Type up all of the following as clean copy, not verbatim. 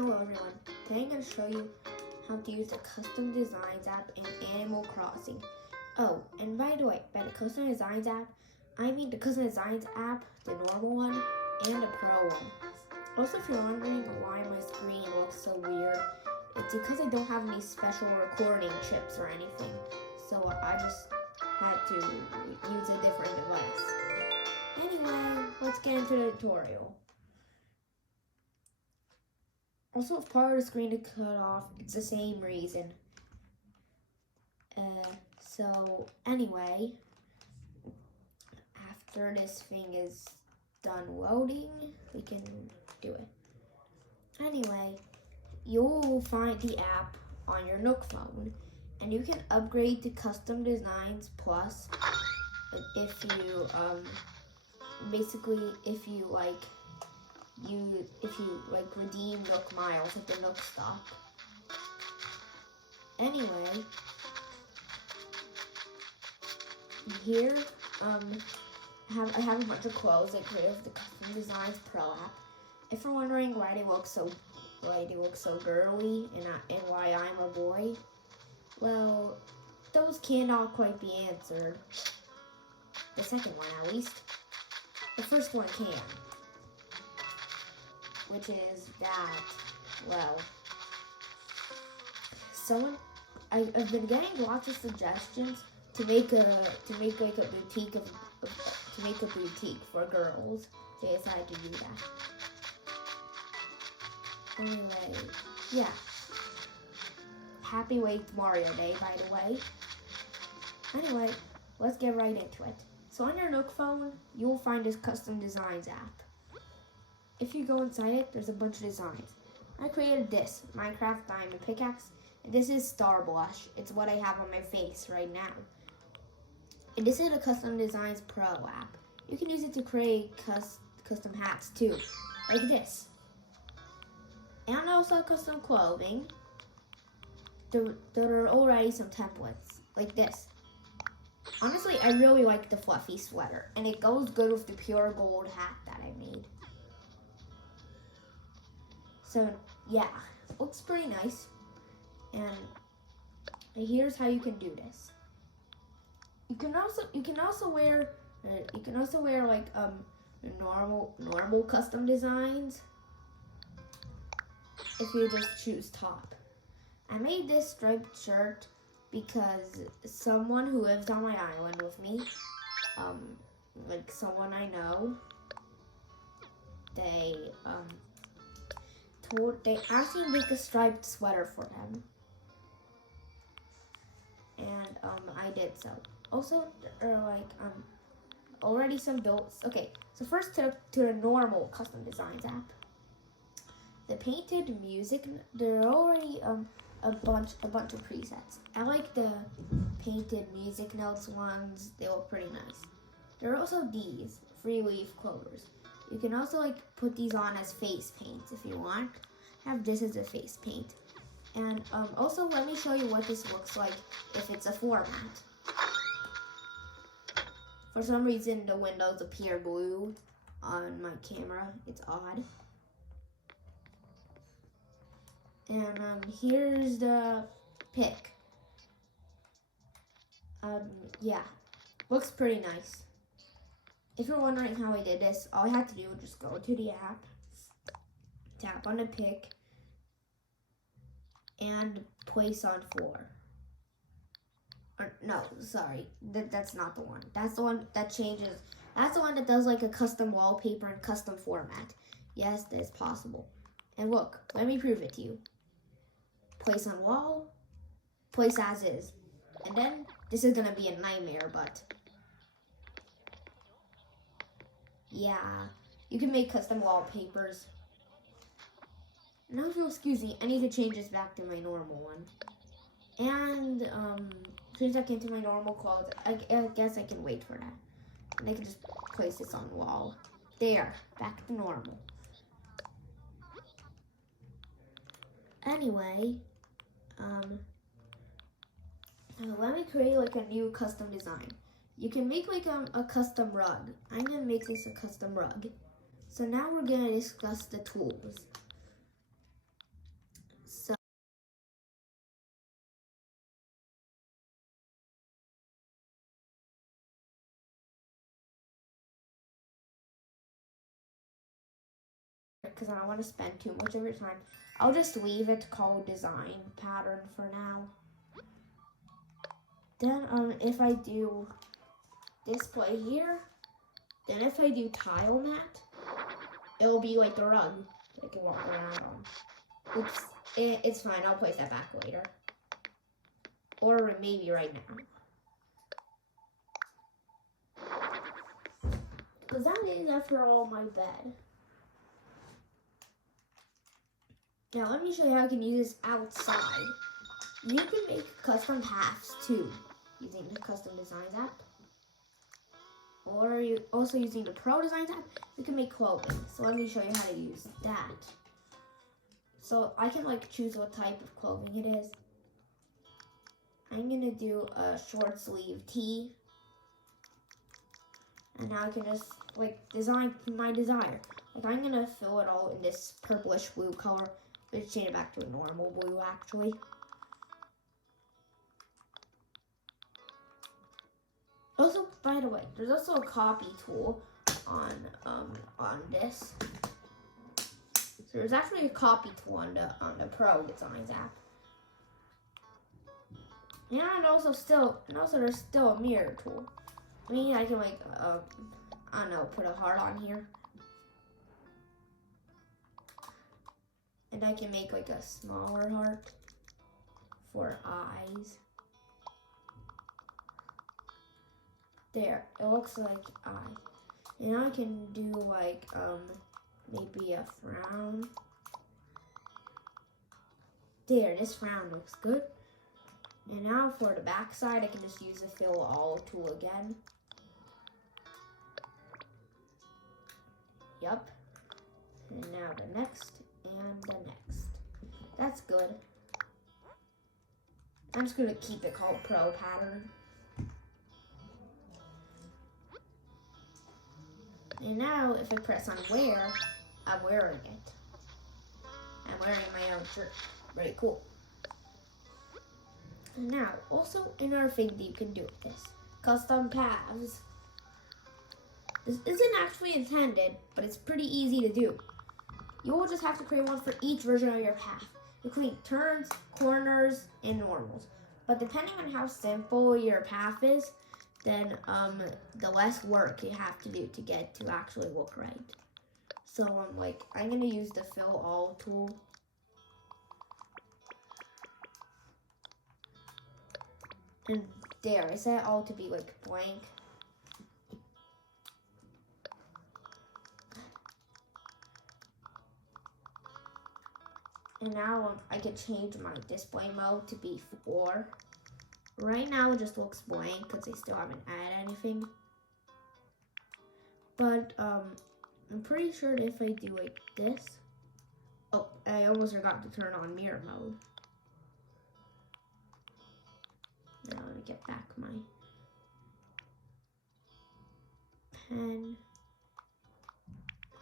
Hello everyone, today I'm going to show you how to use the Custom Designs app in Animal Crossing. Oh, and by the way, by the Custom Designs app, I mean the Custom Designs app, the normal one, and the Pro one. Also, if you're wondering why my screen looks so weird, it's because I don't have any special recording chips or anything, so I just had to use a different device. Anyway, let's get into the tutorial. Also, if part of the screen is cut off, it's the same reason. So anyway, after this thing is done loading, we can do it. Anyway, you'll find the app on your Nook phone, and you can upgrade to Custom Designs Plus if you if you redeem Nook miles at the Nook stop. Anyway, here I have a bunch of clothes that create the Custom Designs Pro app. If you're wondering why they look so girly and why I'm a boy, well, those cannot quite be answered. The second one, at least. The first one can. Which is that, well, I've been getting lots of suggestions to make a boutique for girls. So I decided to do that. Anyway, yeah. Happy Wait Mario Day, by the way. Anyway, let's get right into it. So on your Nook phone, you'll find this Custom Designs app. If you go inside it, there's a bunch of designs. I created this, Minecraft Diamond Pickaxe, and this is Star Blush. It's what I have on my face right now. And this is a Custom Designs Pro app. You can use it to create custom hats too, like this. And also custom clothing. There are already some templates, like this. Honestly, I really like the fluffy sweater, and it goes good with the pure gold hat that I made. So yeah, looks pretty nice. And here's how you can do this. You can also wear like normal custom designs if you just choose top. I made this striped shirt because someone who lives on my island with me, like someone I know, they asked me to make a striped sweater for them, and I did so. Also, there are already some builds. Okay, so first to the normal Custom Designs app. The painted music, there are already a bunch of presets. I like the painted music notes ones. They look pretty nice. There are also these free leaf clovers. You can also put these on as face paints if you want. Have this as a face paint. And also let me show you what this looks like if it's a format. For some reason the windows appear blue on my camera. It's odd. And here's the pic. Yeah, looks pretty nice. If you're wondering how I did this, all I had to do was just go to the app, tap on the pic, and place on floor. Or, no, sorry, that's not the one. That's the one that changes. That's the one that does like a custom wallpaper and custom format. Yes, that's possible. And look, let me prove it to you. Place on wall, place as is. And then, this is gonna be a nightmare, but yeah, you can make custom wallpapers. Now if you'll excuse me, I need to change this back to my normal one. And change back into my normal clothes. I guess I can wait for that. And I can just place this on the wall. There, back to normal. Anyway, let me create a new custom design. You can make a custom rug. I'm gonna make this a custom rug. So now we're gonna discuss the tools. because I don't want to spend too much of your time, I'll just leave it called design pattern for now. Then if I do display here, then if I do tile mat, it'll be like the rug that I can walk around on. Oops, it's fine, I'll place that back later. Or maybe right now. Because that is, after all, my bed. Now let me show you how I can use this outside. You can make custom paths too, using the Custom Designs app. Or you also using the Pro Designs app, you can make clothing. So let me show you how to use that. So I can like choose what type of clothing it is. I'm gonna do a short sleeve tee. And now I can just like design my desire. Like I'm gonna fill it all in this purplish blue color. Let's change it back to a normal blue actually. Also, by the way, there's also a copy tool on this. So there's actually a copy tool on the Pro Designs app. And also there's still a mirror tool. I mean, I can like I don't know, put a heart on here. And I can make like a smaller heart for eyes. There, it looks like eyes. And I can do like maybe a frown. There, this frown looks good. And now for the back side, I can just use the fill all tool again. Yup. And now the next and the next. That's good. I'm just gonna keep it called Pro Pattern. And now if I press on wear, I'm wearing it. I'm wearing my own shirt. Very cool. And now, also another thing that you can do with this. Custom paths. This isn't actually intended, but it's pretty easy to do. You will just have to create one for each version of your path, including turns, corners, and normals. But depending on how simple your path is, then the less work you have to do to get it to actually look right. So I'm gonna use the fill all tool. And there, I set it all to be like blank. And now I can change my display mode to be 4. Right now it just looks blank because I still haven't added anything. But I'm pretty sure that if I do like this, oh, I almost forgot to turn on mirror mode. Now let me get back my pen.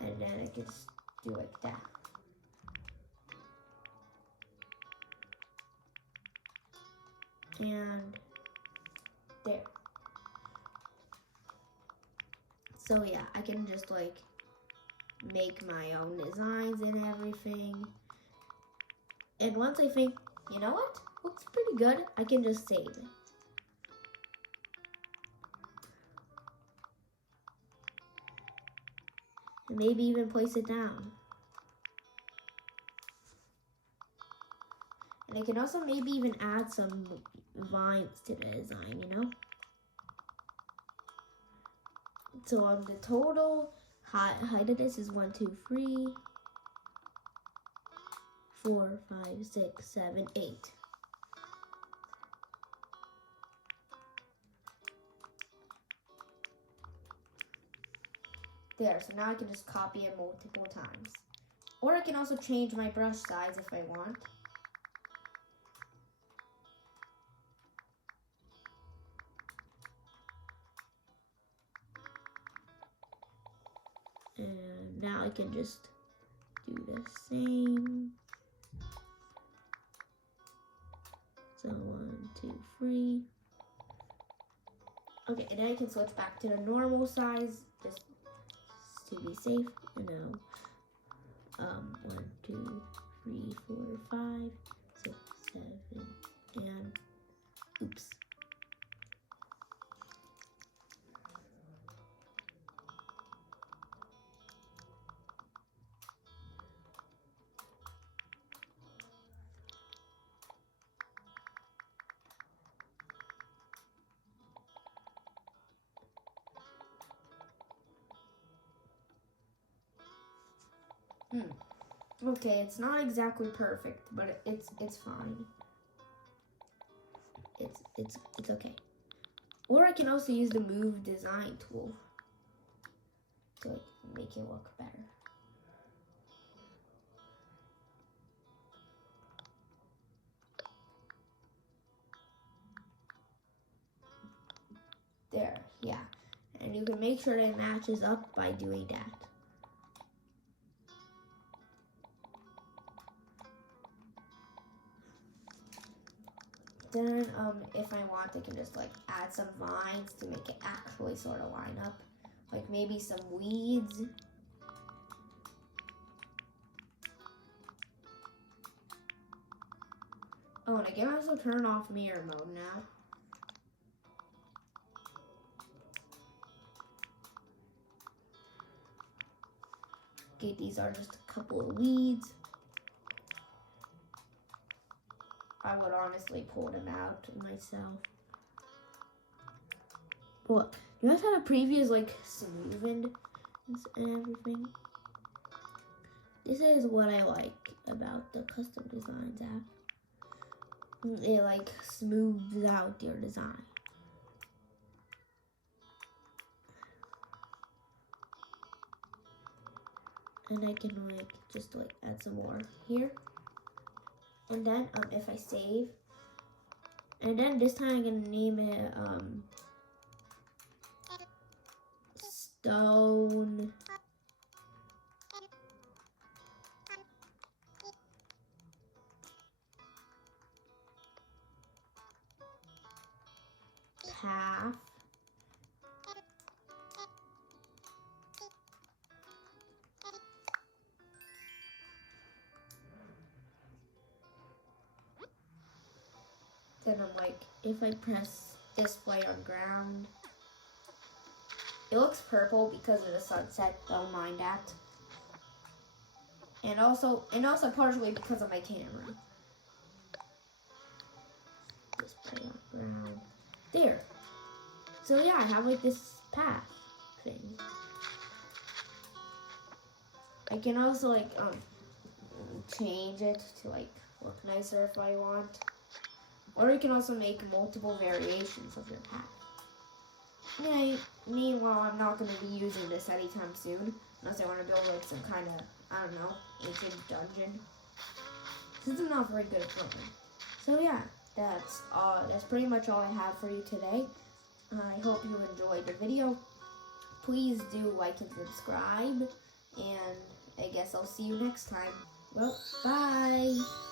And then I can just do like that. And there. So yeah, I can just like make my own designs and everything. And once I think, you know what, looks pretty good, I can just save it. And maybe even place it down. And I can also maybe even add some vines to the design, you know? So the total height of this is 1, 2, 3, 4, 5, 6, 7, 8. There, so now I can just copy it multiple times. Or I can also change my brush size if I want. And now I can just do the same. So 1, 2, 3. Okay, and then I can switch back to the normal size, just to be safe. And now 1, 2, 3, 4, 5, 6, 7, and oops. Okay, it's not exactly perfect, but it's fine. It's okay. Or I can also use the move design tool to like make it look better. There, yeah. And you can make sure it matches up by doing that. Then, if I want, I can just like add some vines to make it actually sort of line up. Like maybe some weeds. Oh, and I can also turn off mirror mode now. Okay, these are just a couple of weeds. I would honestly pull them out myself. But you guys had a previous like smoothing and everything. This is what I like about the custom designs app. It like smooths out your design. And I can like just like add some more here. And then if I save, and then this time I'm gonna name it stone path. Then I'm like, if I press display on ground, it looks purple because of the sunset. Don't mind that. And also partially because of my camera. Display on ground. There. So yeah, I have like this path thing. I can also like change it to like look nicer if I want. Or you can also make multiple variations of your path. Meanwhile, I'm not going to be using this anytime soon, unless I want to build like some kind of, I don't know, ancient dungeon. Since I'm not very good at building. So yeah, that's pretty much all I have for you today. I hope you enjoyed the video. Please do like and subscribe, and I guess I'll see you next time. Well, bye!